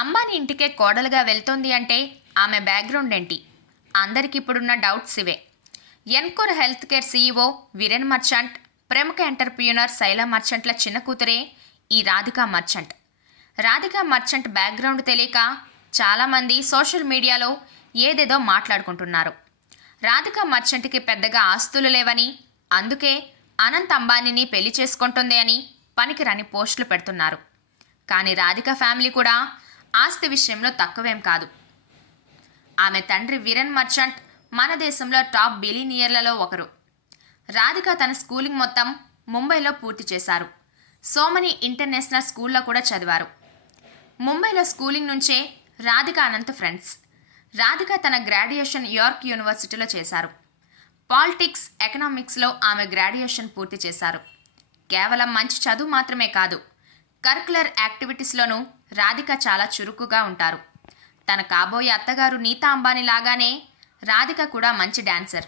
అంబానీ ఇంటికే కోడలుగా వెళ్తోంది అంటే ఆమె బ్యాక్గ్రౌండ్ ఏంటి? అందరికి ఇప్పుడున్న డౌట్స్ ఇవే. Encore health care CEO Viren Merchant, ప్రముఖ ఎంటర్ప్రీనర్ శైలా మర్చంట్ల చిన్న కూతురే ఈ రాధికా మర్చంట్. రాధికా మర్చంట్ బ్యాక్గ్రౌండ్ తెలియక చాలామంది సోషల్ మీడియాలో ఏదేదో మాట్లాడుకుంటున్నారు. రాధికా మర్చంట్కి పెద్దగా ఆస్తులు లేవని, అందుకే అనంత్ అంబానీని పెళ్లి చేసుకుంటుంది అని పనికిరాని పోస్టులు పెడుతున్నారు. కానీ రాధిక ఫ్యామిలీ కూడా ఆస్తి విషయంలో తక్కువేం కాదు. ఆమె తండ్రి వీరెన్ మర్చంట్ మన దేశంలో టాప్ బిలియనియర్లలో ఒకరు. రాధిక తన స్కూలింగ్ మొత్తం ముంబైలో పూర్తి చేశారు. సోమని ఇంటర్నేషనల్ స్కూల్లో కూడా చదివారు. ముంబైలో స్కూలింగ్ నుంచే రాధిక అనంత్ ఫ్రెండ్స్. రాధిక తన గ్రాడ్యుయేషన్ యార్క్ యూనివర్సిటీలో చేశారు. పాలిటిక్స్, ఎకనామిక్స్లో ఆమె గ్రాడ్యుయేషన్ పూర్తి చేశారు. కేవలం మంచి చదువు మాత్రమే కాదు, కరికులర్ యాక్టివిటీస్లోనూ రాధిక చాలా చురుకుగా ఉంటారు. తన కాబోయే అత్తగారు నీతా అంబానీ లాగానే రాధిక కూడా మంచి డాన్సర్.